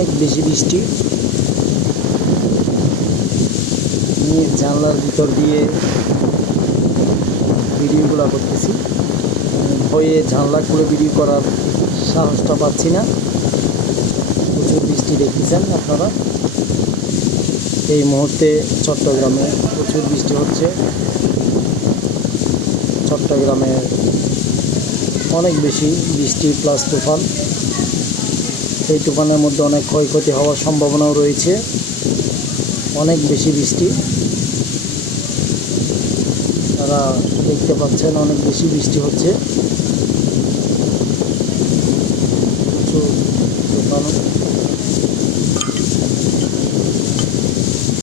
অনেক বেশি বৃষ্টি। আমি জানলার ভিতর দিয়ে ভিডিওগুলো করতেছি, ভয়ে জানলা খুলে ভিডিও করার সাহসটা পাচ্ছি না। প্রচুর বৃষ্টি দেখতেছেন আপনারা। এই মুহূর্তে চট্টগ্রামে প্রচুর বৃষ্টি হচ্ছে। চট্টগ্রামে অনেক বেশি বৃষ্টি প্লাস তুফান। এই তুফানের মধ্যে অনেক ক্ষয়ক্ষতি হওয়ার সম্ভাবনাও রয়েছে। অনেক বেশি বৃষ্টি, তারা দেখতে পাচ্ছেন অনেক বেশি বৃষ্টি হচ্ছে। প্রচুর তুফান